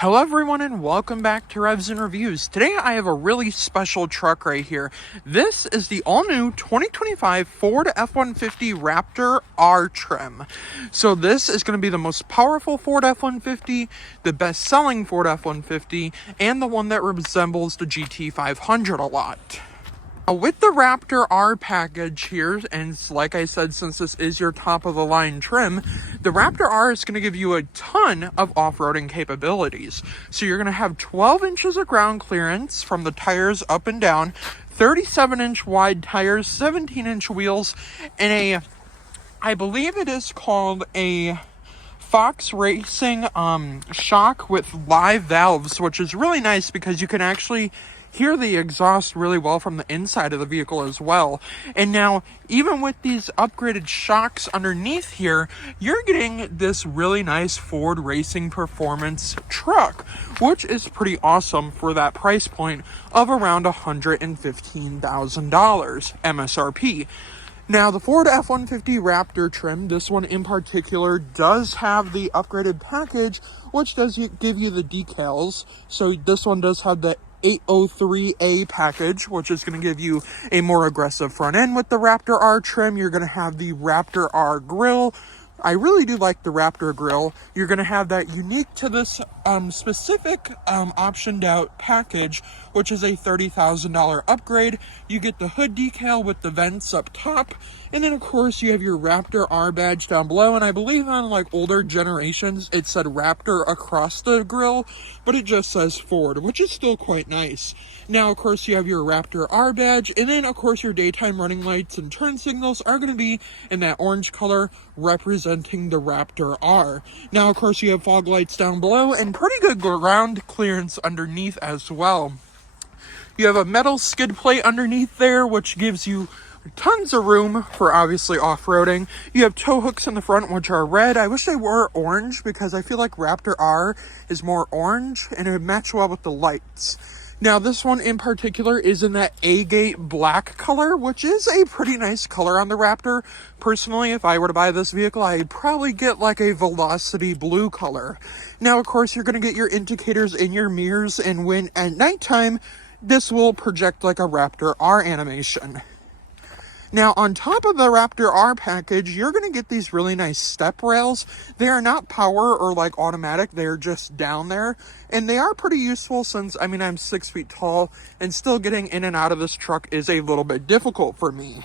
Hello everyone and welcome back to Revs and Reviews. Today I have a really special truck right here. This is the all-new 2025 Ford F-150 Raptor R trim. So this is going to be the most powerful Ford F-150, the best-selling Ford F-150, and the one that resembles the GT500 a lot. With the Raptor R package here, and like I said, since this is your top-of-the-line trim, the Raptor R is going to give you a ton of off-roading capabilities. So you're going to have 12 inches of ground clearance from the tires up and down, 37-inch wide tires, 17-inch wheels, and I believe it is called a Fox Racing shock with live valves, which is really nice because you can actually hear the exhaust really well from the inside of the vehicle as well. And now, even with these upgraded shocks underneath here, you're getting this really nice Ford racing performance truck, which is pretty awesome for that price point of around $115,000 MSRP. Now, the Ford F-150 Raptor trim, this one in particular, does have the upgraded package, which does give you the decals. So this one does have the 803A package, which is going to give you a more aggressive front end. With the Raptor R trim, you're going to have the Raptor R grille. I really do like the Raptor grille. You're going to have that unique to this specific optioned out package, which is a $30,000 upgrade. You get the hood decal with the vents up top, and then of course you have your Raptor R badge down below. And I believe on like older generations it said Raptor across the grille, but it just says Ford, which is still quite nice. Now of course you have your Raptor R badge, and then of course your daytime running lights and turn signals are going to be in that orange color, representing the Raptor R. Now of course you have fog lights down below and pretty good ground clearance underneath as well. You have a metal skid plate underneath there, which gives you tons of room for obviously off-roading. You have tow hooks in the front, which are red. I wish they were orange because I feel like Raptor R is more orange and it would match well with the lights. Now, this one in particular is in that agate black color, which is a pretty nice color on the Raptor. Personally, if I were to buy this vehicle, I'd probably get like a Velocity blue color. Now, of course, you're going to get your indicators in your mirrors, and when at nighttime, this will project like a Raptor R animation. Now, on top of the Raptor R package, you're going to get these really nice step rails. They are not power or like automatic. They're just down there. And they are pretty useful since, I'm 6 feet tall, and still getting in and out of this truck is a little bit difficult for me.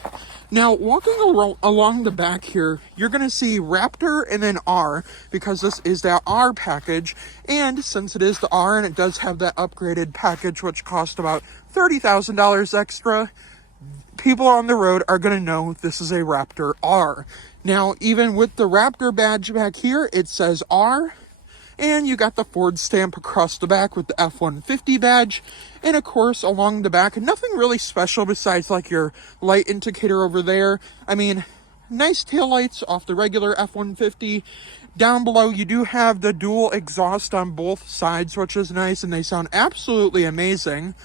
Now, walking along the back here, you're going to see Raptor and then R, because this is that R package. And since it is the R and it does have that upgraded package, which cost about $30,000 extra, people on the road are going to know this is a Raptor R. Now, even with the Raptor badge back here, it says R, and you got the Ford stamp across the back with the F-150 badge. And of course, along the back, nothing really special besides like your light indicator over there. Nice taillights off the regular F-150. Down below, you do have the dual exhaust on both sides, which is nice, and they sound absolutely amazing.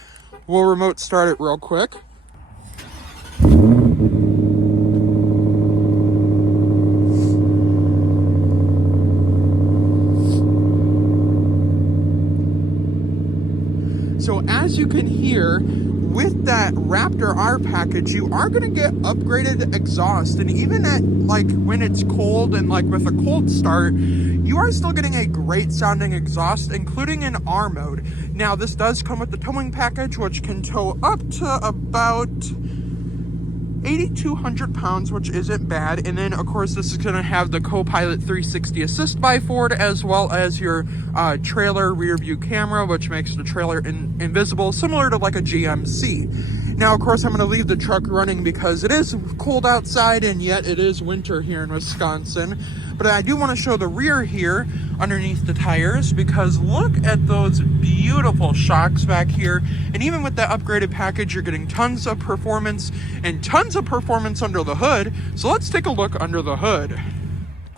We'll remote start it real quick. So as you can hear, with that Raptor R package, you are going to get upgraded exhaust. And even at like when it's cold and like with a cold start, you are still getting a great sounding exhaust, including in R mode. Now, this does come with the towing package, which can tow up to about 8,200 pounds, which isn't bad. And then of course this is going to have the Co-Pilot 360 assist by Ford, as well as your trailer rear view camera, which makes the trailer invisible, similar to like a GMC. Now of course I'm going to leave the truck running because it is cold outside, and yet it is winter here in Wisconsin. But I do want to show the rear here underneath the tires, because look at those beautiful shocks back here. And even with that upgraded package, you're getting tons of performance and tons of performance under the hood. So let's take a look under the hood.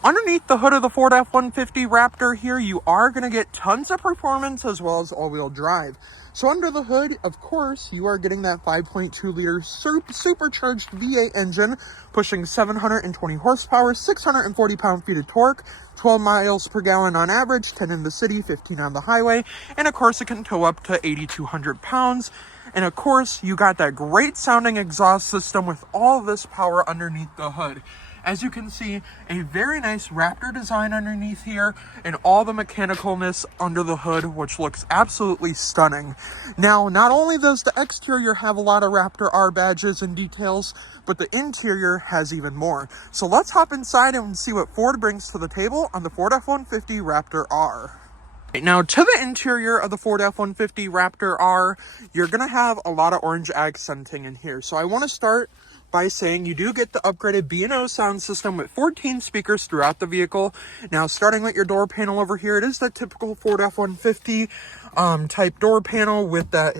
Underneath the hood of the Ford F-150 Raptor here, you are going to get tons of performance as well as all-wheel drive. So under the hood, of course, you are getting that 5.2 liter supercharged V8 engine, pushing 720 horsepower, 640 pound-feet of torque, 12 miles per gallon on average, 10 in the city, 15 on the highway, and of course it can tow up to 8,200 pounds. And of course, you got that great sounding exhaust system with all this power underneath the hood. As you can see, a very nice Raptor design underneath here and all the mechanicalness under the hood, which looks absolutely stunning. Now, not only does the exterior have a lot of Raptor R badges and details, but the interior has even more. So let's hop inside and see what Ford brings to the table on the Ford F-150 Raptor R. Now, to the interior of the Ford F-150 Raptor R, you're going to have a lot of orange accenting in here. So I want to start by saying you do get the upgraded B&O sound system with 14 speakers throughout the vehicle. Now, starting with your door panel over here, it is the typical Ford F-150 type door panel with that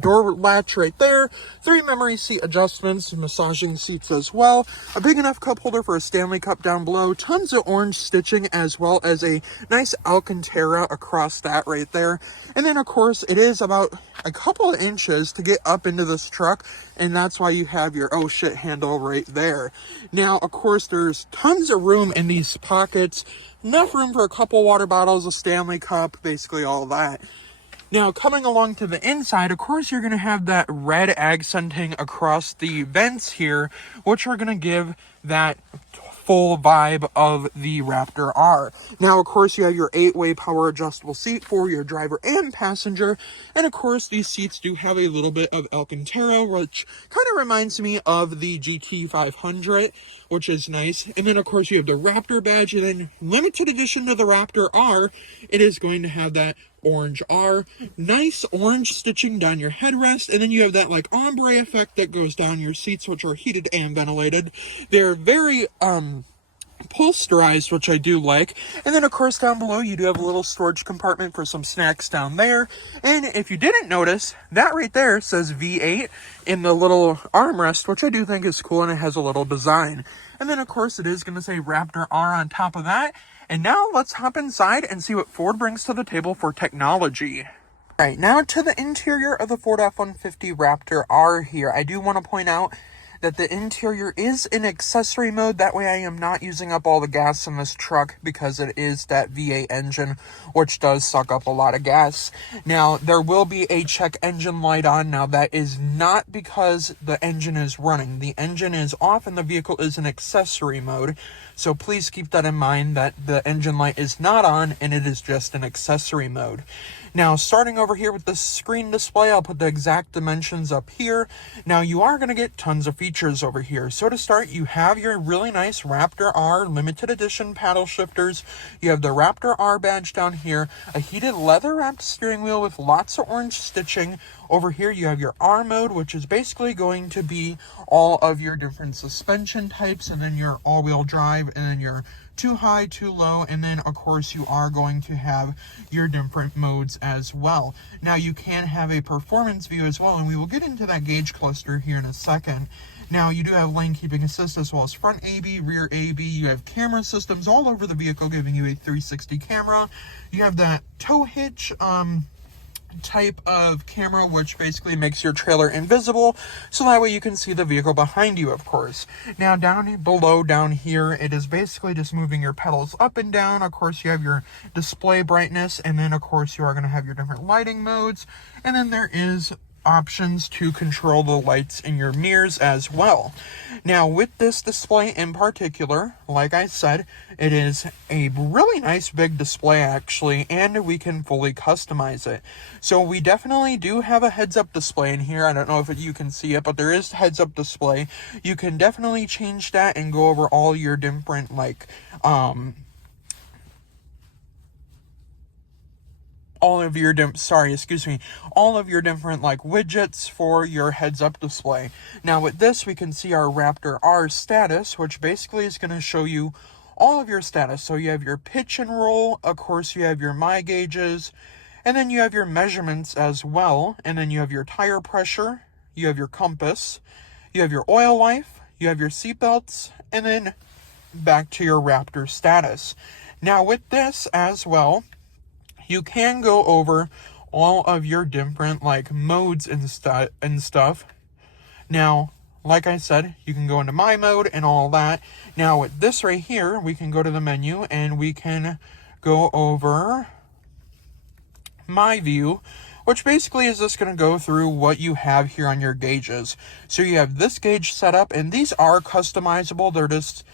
door latch right there. 3 memory seat adjustments, massaging seats as well. A big enough cup holder for a Stanley Cup down below. Tons of orange stitching as well as a nice Alcantara across that right there. And then, of course, it is about a couple of inches to get up into this truck, and that's why you have your oh shit handle right there. Now, of course, there's tons of room in these pockets. Enough room for a couple water bottles, a Stanley Cup, basically all that. Now, coming along to the inside, of course, you're going to have that red accenting across the vents here, which are going to give that full vibe of the Raptor R. Now, of course, you have your 8-way power adjustable seat for your driver and passenger. And of course, these seats do have a little bit of Alcantara, which kind of reminds me of the GT500, which is nice. And then, of course, you have the Raptor badge. And then, limited edition to the Raptor R, it is going to have that orange R, nice orange stitching down your headrest, and then you have that like ombre effect that goes down your seats, which are heated and ventilated. They're very upholsterized, which I do like. And then, of course, down below you do have a little storage compartment for some snacks down there. And if you didn't notice, that right there says V8 in the little armrest, which I do think is cool, and it has a little design. And then, of course, it is going to say Raptor R on top of that. And now let's hop inside and see what Ford brings to the table for technology. All right, now to the interior of the Ford F-150 Raptor R here. I do want to point out that the interior is in accessory mode. That way I am not using up all the gas in this truck because it is that V8 engine, which does suck up a lot of gas. Now, there will be a check engine light on. Now, that is not because the engine is running. The engine is off and the vehicle is in accessory mode. So please keep that in mind, that the engine light is not on and it is just in accessory mode. Now, starting over here with the screen display, I'll put the exact dimensions up here. Now, you are going to get tons of features over here. So to start, you have your really nice Raptor R limited edition paddle shifters. You have the Raptor R badge down here, a heated leather-wrapped steering wheel with lots of orange stitching. Over here, you have your R mode, which is basically going to be all of your different suspension types, and then your all-wheel drive, and then your too high, too low, and then of course you are going to have your different modes as well. Now, you can have a performance view as well, and we will get into that gauge cluster here in a second. Now, you do have lane keeping assist as well as front AB, rear AB. You have camera systems all over the vehicle, giving you a 360 camera. You have that tow hitch type of camera, which basically makes your trailer invisible, so that way you can see the vehicle behind you, of course. Now, down below down here, it is basically just moving your pedals up and down. Of course, you have your display brightness, and then of course you are going to have your different lighting modes, and then there is options to control the lights in your mirrors as well. Now, with this display in particular, like I said, it is a really nice big display actually, and we can fully customize it. So we definitely do have a heads-up display in here. I don't know if you can see it, but there is heads-up display. You can definitely change that and go over all your different like all of your different like widgets for your heads-up display. Now, with this, we can see our Raptor R status, which basically is going to show you all of your status. So you have your pitch and roll, of course you have your my gauges, and then you have your measurements as well, and then you have your tire pressure, you have your compass, you have your oil life, you have your seat belts, and then back to your Raptor status. Now with this as well, you can go over all of your different like modes and stuff. Now, like I said, you can go into my mode and all that. Now with this right here, we can go to the menu and we can go over my view, which basically is just going to go through what you have here on your gauges. So you have this gauge set up, and these are customizable. They're just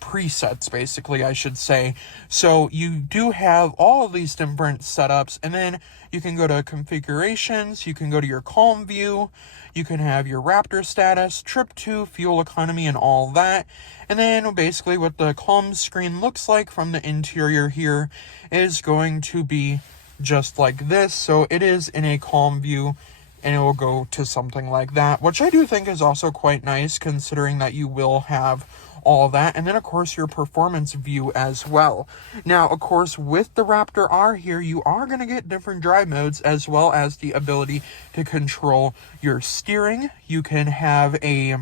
presets, basically, I should say. So you do have all of these different setups, and then you can go to configurations, you can go to your calm view, you can have your Raptor status, trip to, fuel economy, and all that. And then basically what the calm screen looks like from the interior here is going to be just like this. So it is in a calm view, and it will go to something like that, which I do think is also quite nice, considering that you will have all that. And then of course your performance view as well. Now of course with the Raptor R here, you are going to get different drive modes, as well as the ability to control your steering. You can have a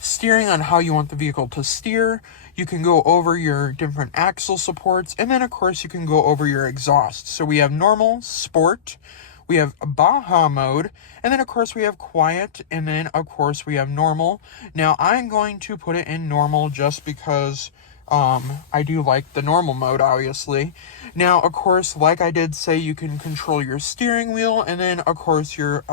steering on how you want the vehicle to steer. You can go over your different axle supports, and then of course you can go over your exhaust. So we have normal, sport, we have Baja mode, and then of course we have quiet, and then of course we have normal. Now I'm going to put it in normal just because I do like the normal mode, obviously. Now of course, like I did say, you can control your steering wheel, and then of course your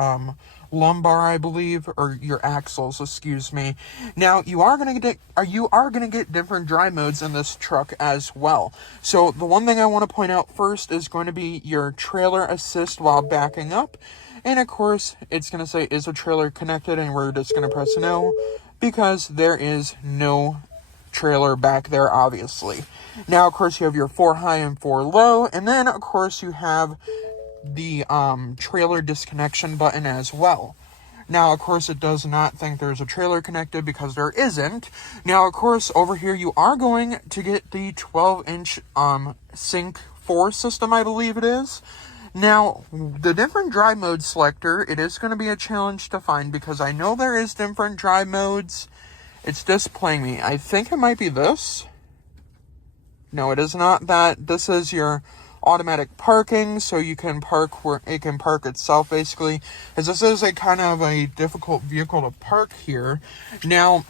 lumbar, I believe, or your axles, excuse me. Now you are gonna get different drive modes in this truck as well. So the one thing I want to point out first is going to be your trailer assist while backing up, and of course it's gonna say, is a trailer connected, and we're just gonna press no because there is no trailer back there, obviously. Now of course you have your 4 high and 4 low, and then of course you have the trailer disconnection button as well. Now of course it does not think there's a trailer connected because there isn't. Now of course over here you are going to get the 12-inch Sync 4 system, I believe it is. Now the different drive mode selector, it is going to be a challenge to find because I know there is different drive modes. It's displaying me. I think it might be this. No, it is not that. This is your automatic parking, so you can park where it can park itself, basically, as this is a kind of a difficult vehicle to park here. Now,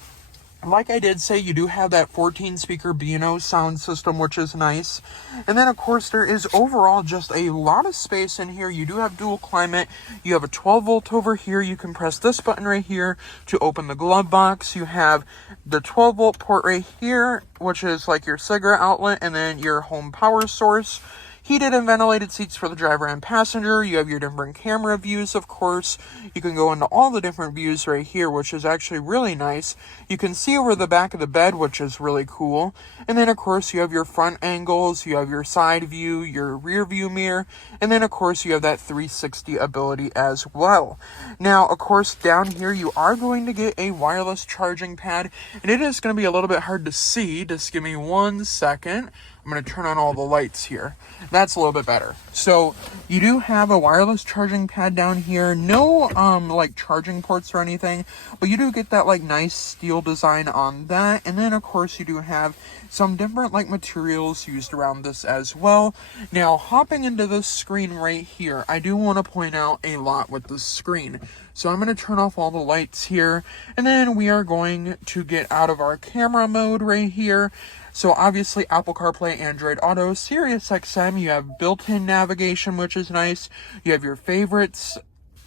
like I did say, you do have that 14-speaker B&O sound system, which is nice. And then, of course, there is overall just a lot of space in here. You do have dual climate. You have a 12-volt over here. You can press this button right here to open the glove box. You have the 12-volt port right here, which is like your cigarette outlet, and then your home power source. Heated and ventilated seats for the driver and passenger. You have your different camera views, of course. You can go into all the different views right here, which is actually really nice. You can see over the back of the bed, which is really cool. And then, of course, you have your front angles. You have your side view, your rear view mirror. And then, of course, you have that 360 ability as well. Now, of course, down here, you are going to get a wireless charging pad. And it is going to be a little bit hard to see. Just give me 1 second. I'm going to turn on all the lights here. That's a little bit better. So you do have a wireless charging pad down here. No like charging ports or anything, but you do get that like nice steel design on that. And then of course you do have some different like materials used around this as well. Now hopping into this screen right here, I do want to point out a lot with this screen. So I'm going to turn off all the lights here, and then we are going to get out of our camera mode right here. So obviously Apple CarPlay, Android Auto, Sirius XM, you have built-in navigation, which is nice. You have your favorites.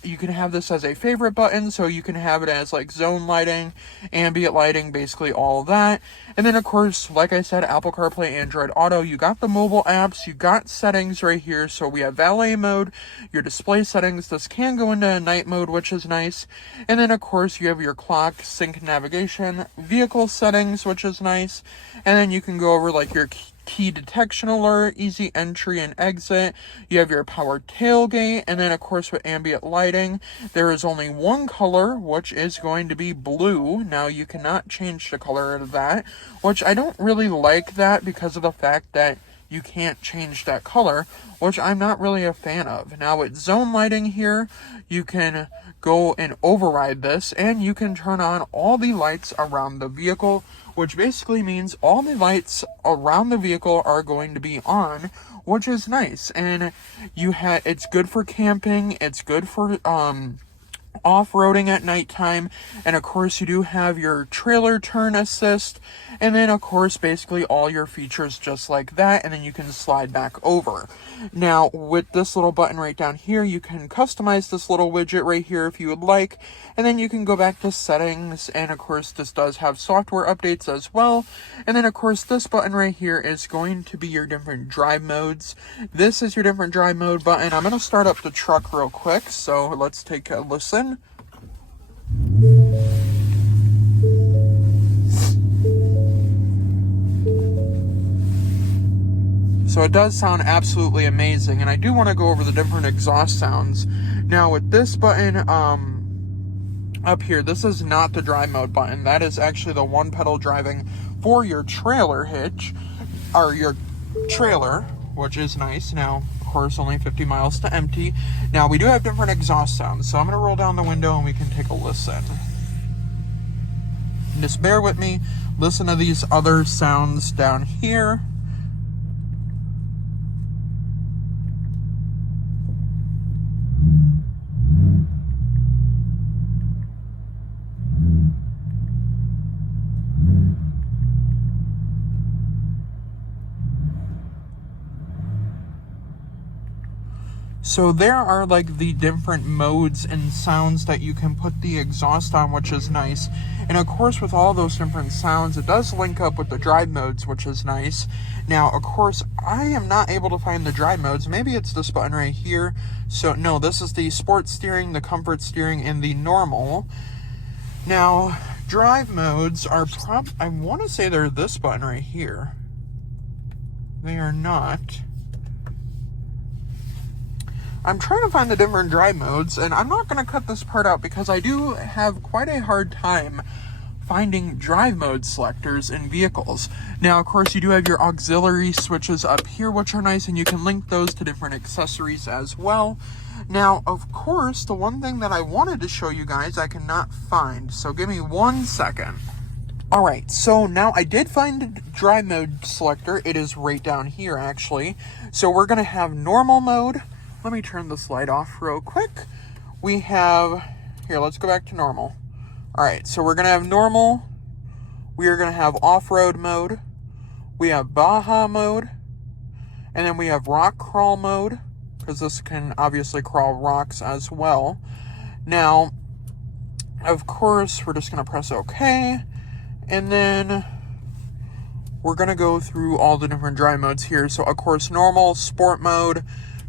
You can have this as a favorite button, so you can have it as like zone lighting, ambient lighting, basically all of that. And then of course, like I said, Apple CarPlay, Android Auto, you got the mobile apps, you got settings right here. So we have valet mode, your display settings. This can go into night mode, which is nice. And then of course you have your clock, sync navigation, vehicle settings, which is nice. And then you can go over like your key detection alert, easy entry and exit. You have your power tailgate, and then of course with ambient lighting, there is only one color, which is going to be blue. Now you cannot change the color of that, which I don't really like that because of the fact that you can't change that color, which I'm not really a fan of. Now with zone lighting here, you can go and override this, and you can turn on all the lights around the vehicle, which basically means all the lights around the vehicle are going to be on, which is nice. And it's good for camping, it's good for off-roading at nighttime, and of course you do have your trailer turn assist, and then of course basically all your features just like that, and then you can slide back over. Now with this little button right down here, you can customize this little widget right here if you would like, and then you can go back to settings, and of course this does have software updates as well. And then of course this button right here is going to be your different drive modes. This is your different drive mode button. I'm going to start up the truck real quick, so let's take a listen. So it does sound absolutely amazing, and I do want to go over the different exhaust sounds. Now with this button up here, this is not the drive mode button. That is actually the one pedal driving for your trailer hitch, or your trailer, which is nice. Now, of course, only 50 miles to empty. Now, we do have different exhaust sounds, so I'm going to roll down the window and we can take a listen. Just bear with me. Listen to these other sounds down here. So there are like the different modes and sounds that you can put the exhaust on, which is nice. And of course, with all those different sounds, it does link up with the drive modes, which is nice. Now, of course, I am not able to find the drive modes. Maybe it's this button right here. So no, this is the sport steering, the comfort steering, and the normal. Now, drive modes are I want to say they're this button right here. They are not. I'm trying to find the different drive modes, and I'm not going to cut this part out because I do have quite a hard time finding drive mode selectors in vehicles. Now, of course, you do have your auxiliary switches up here, which are nice, and you can link those to different accessories as well. Now, of course, the one thing that I wanted to show you guys I cannot find, so give me 1 second. Alright, so now I did find the drive mode selector. It is right down here, actually. So we're going to have normal mode. Let me turn this light off real quick. We have, here, let's go back to normal. All right, so we're gonna have normal. We are gonna have off-road mode. We have Baja mode. And then we have rock crawl mode, because this can obviously crawl rocks as well. Now, of course, we're just gonna press OK. And then we're gonna go through all the different drive modes here. So, of course, normal, sport mode,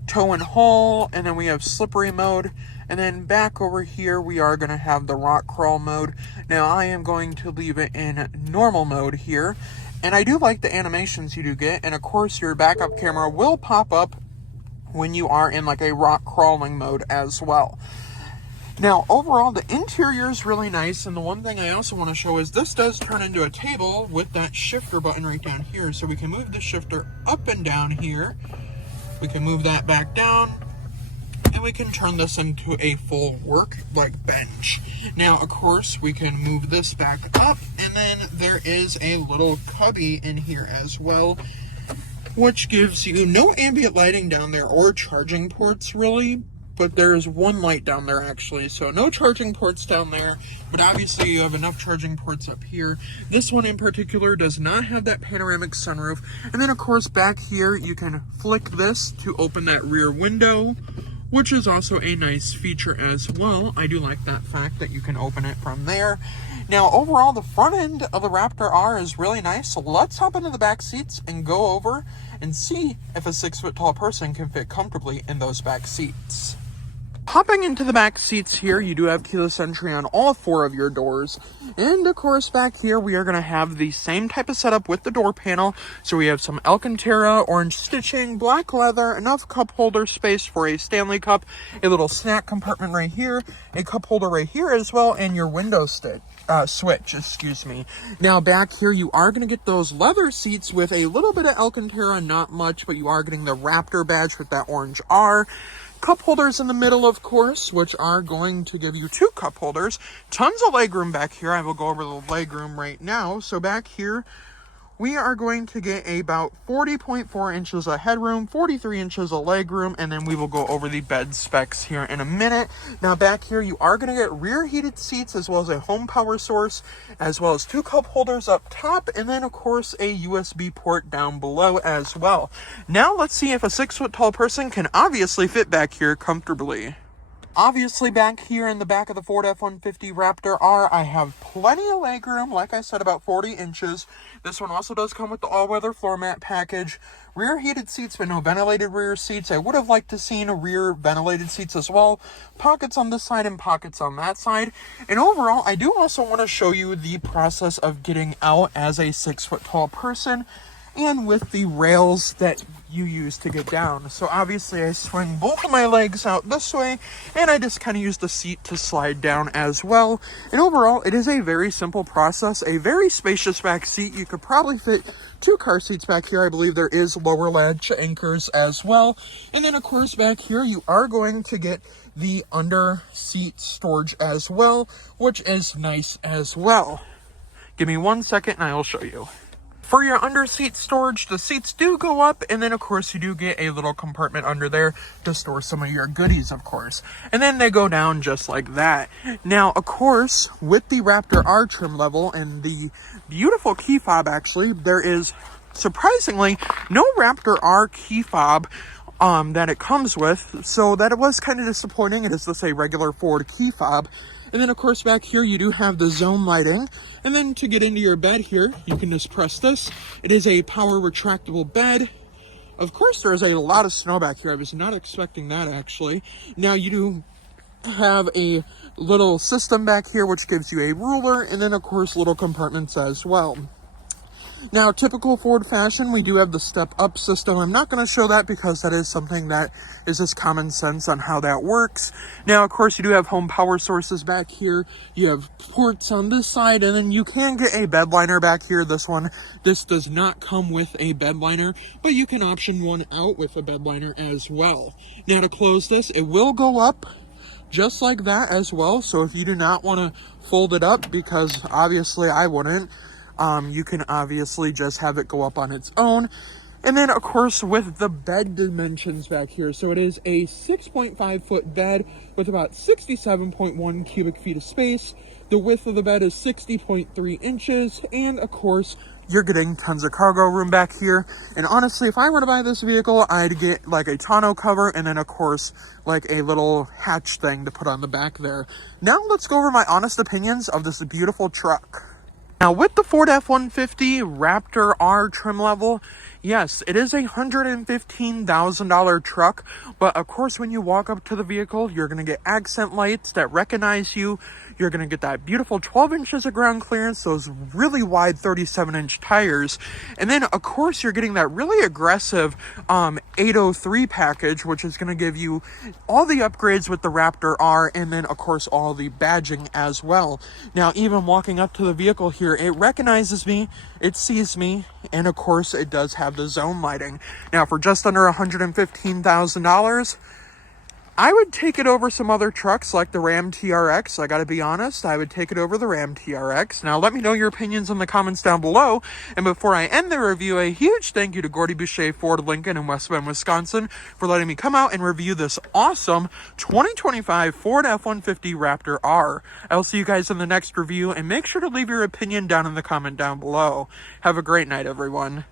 tow and haul, and then we have slippery mode, and then back over here we are going to have the rock crawl mode. Now I am going to leave it in normal mode here, and I do like the animations you do get, and of course your backup camera will pop up when you are in like a rock crawling mode as well. Now overall the interior is really nice, and the one thing I also want to show is this does turn into a table with that shifter button right down here, so we can move the shifter up and down here. We can move that back down, and we can turn this into a full work bench. Now, of course, we can move this back up, and then there is a little cubby in here as well, which gives you no ambient lighting down there or charging ports really, but there's one light down there actually, so no charging ports down there, but obviously you have enough charging ports up here. This one in particular does not have that panoramic sunroof. And then of course back here you can flick this to open that rear window, which is also a nice feature as well. I do like that fact that you can open it from there. Now overall the front end of the Raptor R is really nice, so let's hop into the back seats and go over and see if a 6-foot tall person can fit comfortably in those back seats. Hopping into the back seats here, you do have keyless entry on all 4 of your doors. And of course back here we are going to have the same type of setup with the door panel. So we have some Alcantara orange stitching, black leather, enough cup holder space for a Stanley cup, a little snack compartment right here, a cup holder right here as well, and your window stitch. switch, excuse me. Now back here, you are going to get those leather seats with a little bit of Alcantara, not much, but you are getting the Raptor badge with that orange R. Cup holders in the middle, of course, which are going to give you 2 cup holders. Tons of legroom back here. I will go over the legroom right now. So back here, we are going to get about 40.4 inches of headroom, 43 inches of legroom, and then we will go over the bed specs here in a minute. Now back here, you are going to get rear heated seats as well as a home power source, as well as 2 cup holders up top, and then of course a USB port down below as well. Now let's see if a 6 foot tall person can obviously fit back here comfortably. Obviously, back here in the back of the Ford F-150 Raptor R, I have plenty of legroom, like I said, about 40 inches. This one also does come with the all-weather floor mat package. Rear heated seats, but no ventilated rear seats. I would have liked to seen rear ventilated seats as well. Pockets on this side and pockets on that side. And overall, I do also want to show you the process of getting out as a 6 foot tall person, and with the rails that you use to get down. So obviously I swing both of my legs out this way, and I just kind of use the seat to slide down as well. And overall, it is a very simple process, a very spacious back seat. You could probably fit 2 car seats back here. I believe there is lower latch anchors as well. And then of course back here, you are going to get the under seat storage as well, which is nice as well. Give me 1 second and I will show you. For your under seat storage, the seats do go up, and then of course you do get a little compartment under there to store some of your goodies, of course. And then they go down just like that. Now, of course, with the Raptor R trim level and the beautiful key fob, actually, there is surprisingly no Raptor R key fob that it comes with, so that it was kind of disappointing. It is just a regular Ford key fob. And then of course back here you do have the zone lighting. And then to get into your bed here, you can just press this. It is a power retractable bed. Of course there is a lot of snow back here. I was not expecting that actually. Now you do have a little system back here which gives you a ruler, and then of course little compartments as well. Now, typical Ford fashion, we do have the step-up system. I'm not going to show that because that is something that is just common sense on how that works. Now, of course, you do have home power sources back here. You have ports on this side, and then you can get a bed liner back here. This does not come with a bed liner, but you can option one out with a bed liner as well. Now, to close this, it will go up just like that as well. So if you do not want to fold it up, because obviously I wouldn't, you can obviously just have it go up on its own. And then of course with the bed dimensions back here, so it is a 6.5 foot bed with about 67.1 cubic feet of space. The width of the bed is 60.3 inches, and of course you're getting tons of cargo room back here. And honestly, if I were to buy this vehicle, I'd get like a tonneau cover, and then of course like a little hatch thing to put on the back there. Now let's go over my honest opinions of this beautiful truck. Now, with the Ford F-150 Raptor R trim level, yes, it is a $115,000 truck, but of course, when you walk up to the vehicle, you're going to get accent lights that recognize you. You're going to get that beautiful 12 inches of ground clearance, those really wide 37-inch tires. And then, of course, you're getting that really aggressive 803 package, which is going to give you all the upgrades with the Raptor R, and then, of course, all the badging as well. Now, even walking up to the vehicle here, it recognizes me, it sees me, and, of course, it does have the zone lighting. Now, for just under $115,000, I would take it over some other trucks like the Ram TRX. I gotta be honest, I would take it over the Ram TRX. Now, let me know your opinions in the comments down below. And before I end the review, a huge thank you to Gordie Boucher Ford Lincoln in West Bend, Wisconsin for letting me come out and review this awesome 2025 Ford F-150 Raptor R. I will see you guys in the next review, and make sure to leave your opinion down in the comment down below. Have a great night, everyone.